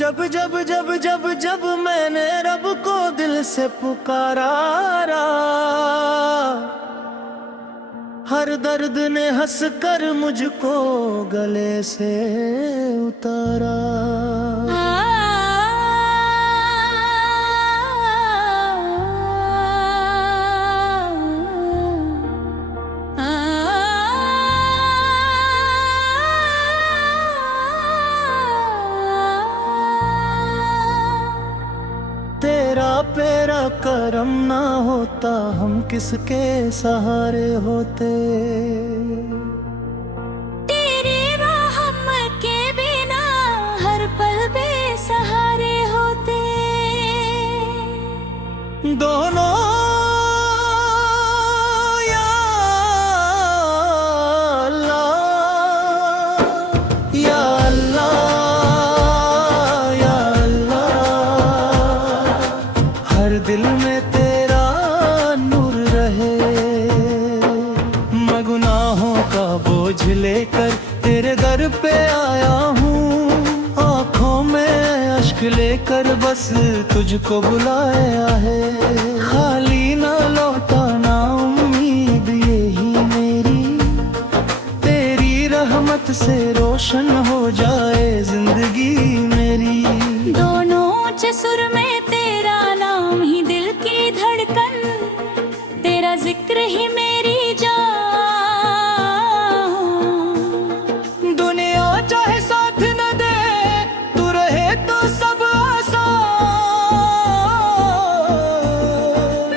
जब जब जब जब जब मैंने रब को दिल से पुकारा, हर दर्द ने हंस कर मुझको गले से उतारा। तेरा पेरा करम ना होता हम किसके सहारे होते। तेरे रहमत के बिना हर पल बेसहारे होते। दोनों दिल में तेरा नूर रहे। मैं गुनाहों का बोझ लेकर तेरे दर पे आया हूँ, आँखों में अश्क लेकर बस तुझको बुलाया है। खाली ना लौटाना उम्मीद यही मेरी, तेरी रहमत से रोशन हो जाए जिंदगी मेरी। दोनों ऊंचे सुर में तेरा नाम ही दिल की धड़कन, तेरा जिक्र ही मेरी जान। दुनिया चाहे साथ न दे, तू रहे तो सब आसान।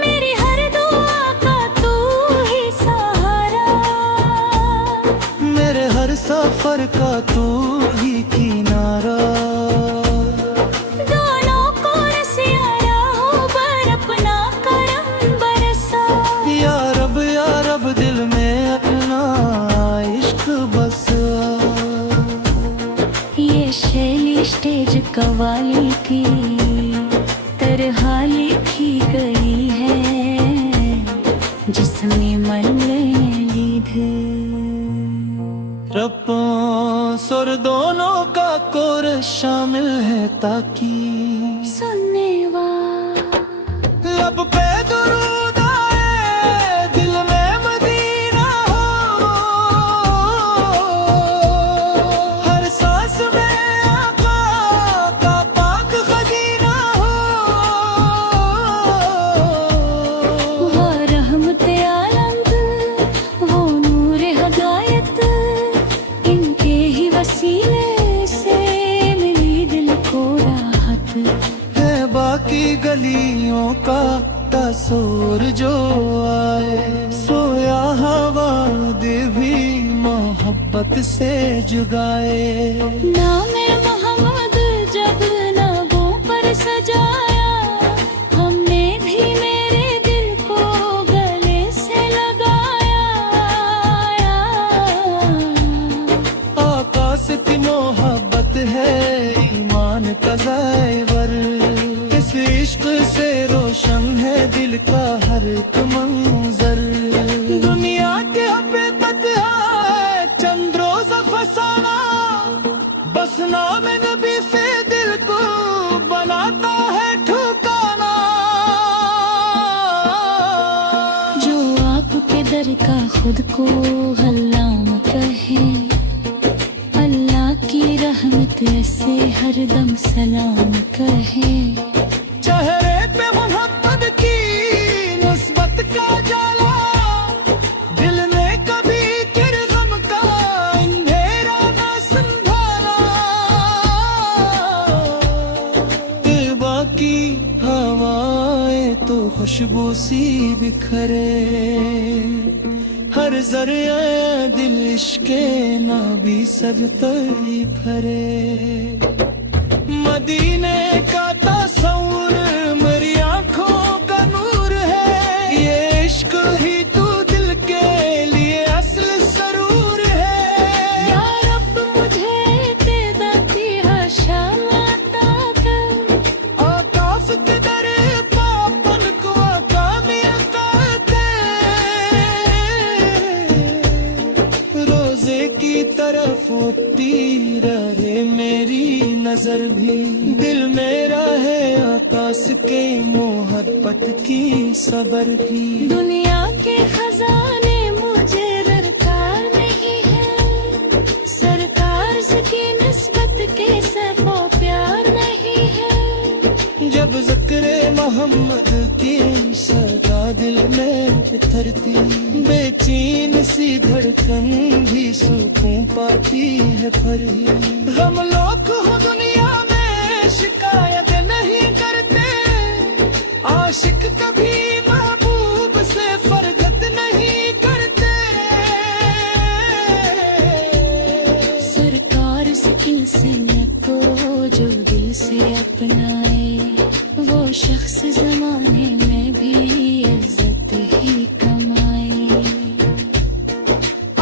मेरी हर दुआ का तू ही सहारा, मेरे हर सफर का तू ही किनारा। दिल में अपना इश्क बसा। ये शैली स्टेज कवाली की तरह लिखी गई है, जिसमें मरने लीध रब्बों सुर दोनों का कोर शामिल है, ताकि सुनने लब पे दुरूद आए, दिल में मदीना हो। हर सांस में आका का पाक खजीना हो। वो रहमत आलम, वो नूर हदायत, इनके ही वसीले से मिली दिल को राहत है। बाकी गलियों का तस्वीर जो आए, सोया हवा दे भी मोहब्बत से जुगाए। नाम मोहम्मद जब नगों पर सजाया, हमने भी मेरे दिल को गले से लगाया। आका से की मोहब्बत है ईमान का ज़ेवर, इस इश्क से रोशन है दिल का हर एक मंजर। दुनिया के हकीकत है चंद रोज़ा फसाना, बस नाम नबी से दिल को बनाता है ठिकाना। जो आपके दर का खुद को गलाम कहे, अल्लाह की रहमत से हरदम सलाम कहे। चेहरे पे मोहब्बत की निस्बत का जाला, दिल में कभी फिर गम का अंधेरा ना संभाला। बाकी हवाएं तो खुशबू सी बिखरे, हर जरे दिल इश्के नबी सजते फरे। मदीने का तस्वुर मेरी आँखों का नूर है, ये इश्क ही तू दिल के लिए असल सरूर है। या रब मुझे तेरा शाम नजर भी। दिल मेरा है आकाश के मोहब्बत की सबर भी। दुनिया के खजाने मुझे दरकार नहीं है, सरकार से की निस्बत के सको प्यार नहीं है। जब ज़िक्र मोहम्मद की सदा दिल में बिखरती, बेचैन सी धड़कन भी सुकून पाती है फरी। हम लोग हो दुनिया में शिकायत नहीं करते, आशिक कभी महबूब से फरगत नहीं करते। सरकार से इंसान को जो दिल से अपनाए, वो शख्स जमाने में भी इज्जत ही कमाए।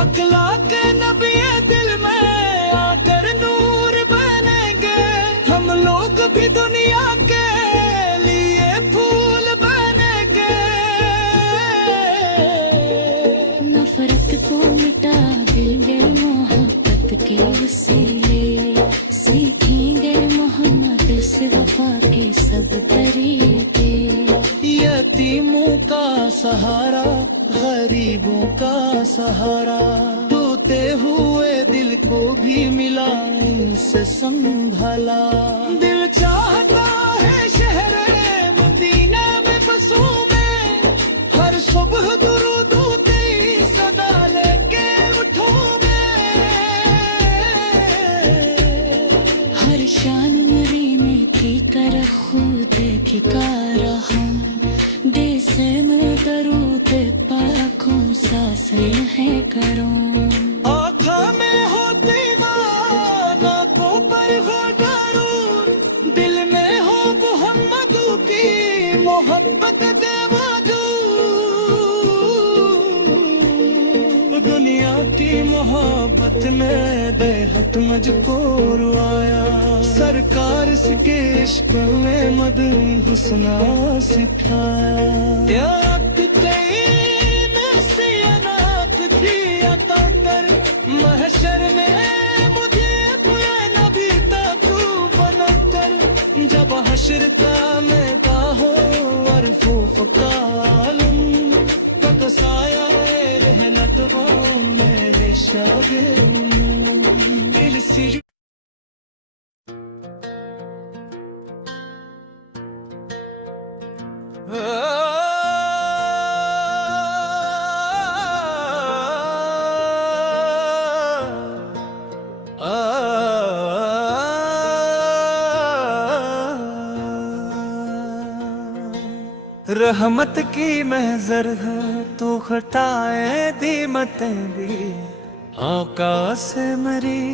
अखलाक नबी दिल में आकर नूर बनेंगे, हम लोग भी दुनिया के लिए फूल बनेंगे। नफरत को मिटा देंगे मोहब्बत के वसीले, सीखेंगे मोहम्मद से वफा के सब तरीके। यतीमों का सहारा, गरीबों का सहारा, टूटे हुए दिल को भी मिला इनसे संभाला। दिल चाहता है शहरे मदीना में बसूं मैं, हर सुबह दुरूद की सदा लेके उठूं मैं। हर शान नरी में थी कर खुद की कारहम, देसे में दरूद पाखों सासे है करूं। आँखों में होती माना को पर हो डरूं, दिल में हो मोहम्मद की मोहब्बत दे मधु। दुनिया की मोहब्बत में बेहद मुझको रुआया, सरकार के इश्क में मद हुस्ना सिखाया। याद कई नसीहत की अता कर, महशर में मुझे कोई नबी तू बना कर। जब हश्र का मैदान हो अरफूफ का आलम, तब साया रहलत वो मेरे शागिर्द। दिल सी रहमत की महजर है तू खटाए दी मतें दी, आका से मरी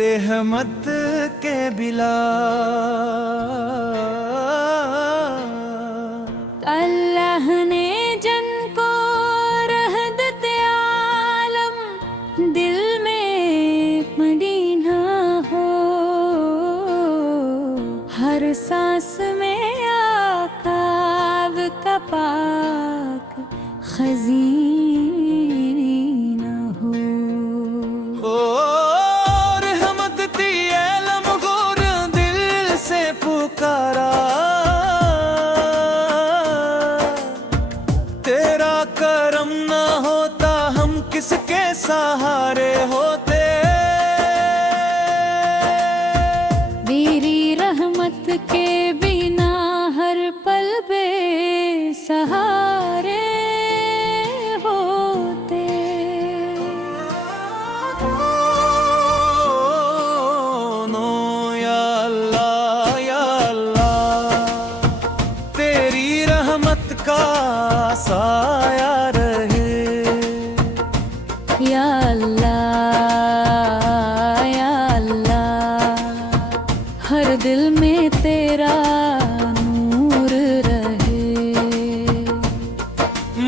रहमत के बिला। अल्लाह ने जन को रहमत आलम, दिल में मदीना हो, हर सांस में आकाब का पाक खजीना हो। रहमत दी आलम गोर दिल से पुकारा, तेरा करम ना होता हम किसके सहारे होते। तेरी रहमत के बिना हर पल बेसहारे होते। नो या अल्लाह, तेरी रहमत का साया रहे। या अल्लाह, हर दिल में तेरा नूर रहे।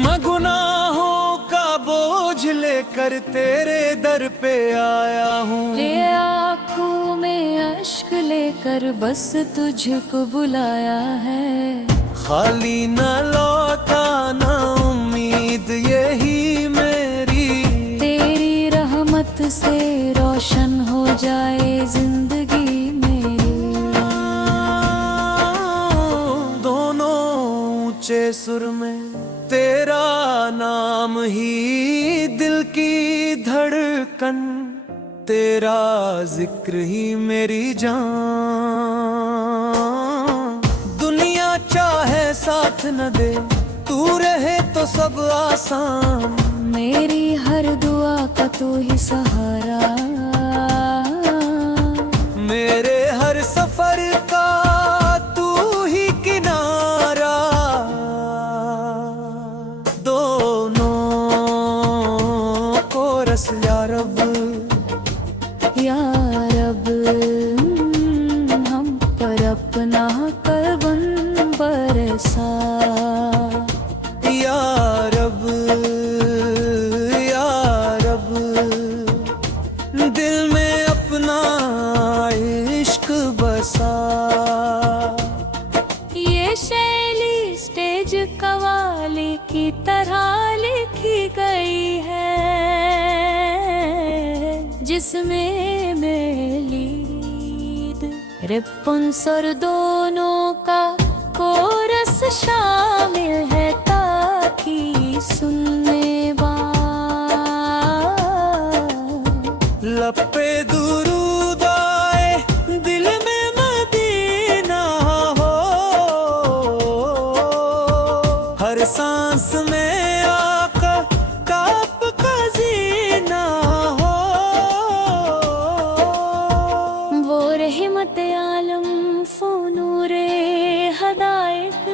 मैं गुनाहों का बोझ लेकर तेरे दर पे आया हूँ, ये आँखों में अश्क लेकर बस तुझको बुलाया है। खाली न लौटाना उम्मीद यही मेरी, तेरी रहमत से रोशन हो जाए जिंदगी मेरी। ऊंचे सुर में, तेरा नाम ही दिल की धड़कन, तेरा जिक्र ही मेरी जान। दुनिया चाहे साथ न दे, तू रहे तो सब आसान। मेरी हर दुआ का तू ही सहारा, मेरे हर सफर का तू ही किनारा। दोनों को रस या रब, या रब हम पर अपना करबन बरसा। या रब, या रब, दिल में अपना इश्क बसा। ये शैली स्टेज कवाली की तरह लिखी गई है, जिसमें मेलीद रिपुंसर दोनों का कोरस शामिल है, ताकि सुनने लपे दुरूद आए, दिल में मदीना हो। हर सांस में आका का आपका जीना हो। वो रहमत आलम फनूरे हदायत,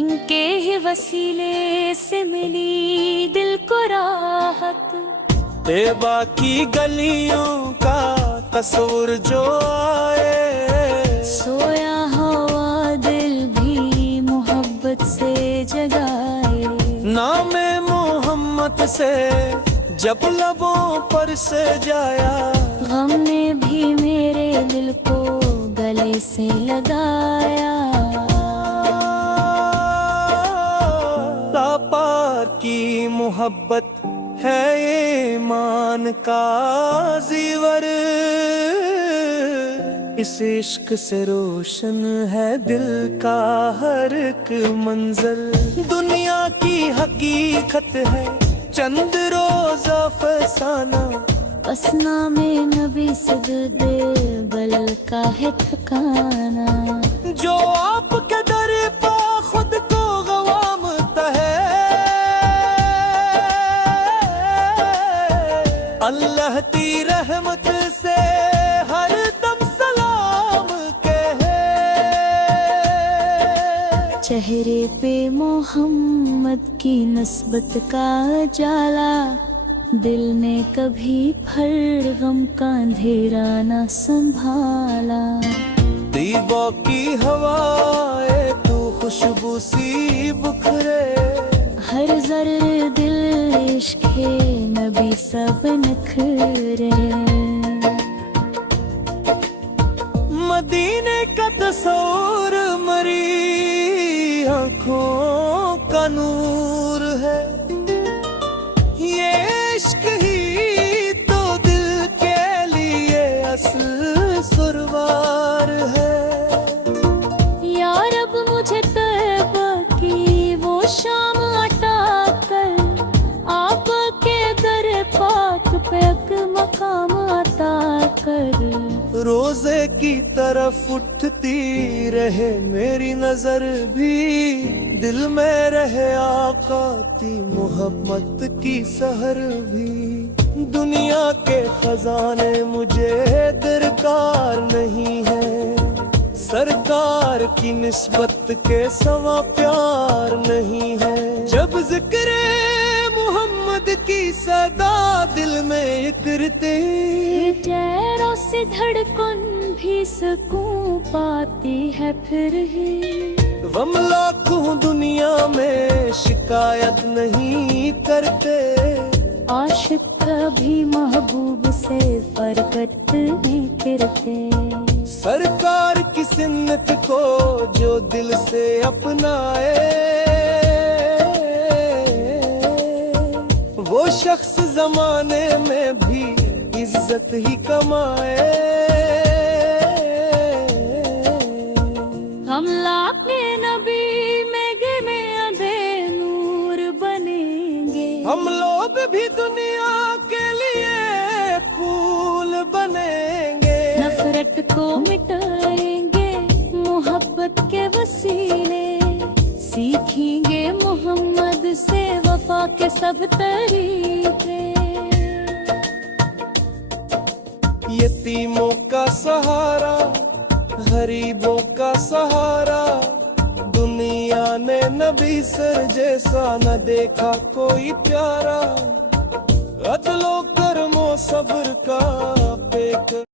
इनके ही वसीले से मिली दिल को राहत। तेबा की गलियों का तस्वुर जो आए, सोया हवा दिल भी मोहब्बत से जगाए। नामे मोहम्मद से जब लबों पर से जाया, गम ने भी मेरे दिल को गले से लगाया। लापार की मोहब्बत है ईमान का जीवर, इस इश्क से रोशन है दिल का हर एक मंजर। दुनिया की हकीकत है चंद रोजा फसाना, पसना में नबी सजदे बल का है ठिकाना। जो आपके दर पा खुद को गवामता है, अल्लाह की रहमत से हर दम सलाम कहे। चेहरे पे मोहम्मद की नस्बत का जाला, दिल ने कभी फर गम का अंधेरा न संभाला। दीवा की हवाए तू खुशबू सी बुखरे, हर जर्रे दिल इश्क़े नबी सब नखरे। मदीने का तस्वुर मरी आँखों का नूर है, ये इश्क ही तो दिल के लिए असल सुरवार है। या रब मुझे तैबा की वो शाम अता कर, आपके दर पाक पे एक मकाम अता कर। रोजे की तरफ उठती रहे मेरी नजर भी, दिल में रहे आका की मोहब्बत की सहर भी। दुनिया के खजाने मुझे दरकार नहीं है, सरकार की निस्बत के सवा प्यार नहीं है। जब जिक्र मोहम्मद की सदा दिल में इकरते, चेहरों से धड़कन भी सुकून पाती है फिर ही। गम लाखों दुनिया में शिकायत नहीं करते, आशिक कभी महबूब से फरकत नहीं करते। सरकार की सुन्नत को जो दिल से अपनाए, वो शख्स जमाने में भी इज्जत ही कमाए। हम लाके नबी में गिर संकट को मिटाएंगे मोहब्बत के वसीले, सीखेंगे मोहम्मद से वफा के सब तरीके। यतीमों का सहारा, गरीबों का सहारा, दुनिया ने नबी सर जैसा न देखा कोई प्यारा। अदलो कर्मो सब्र का पेक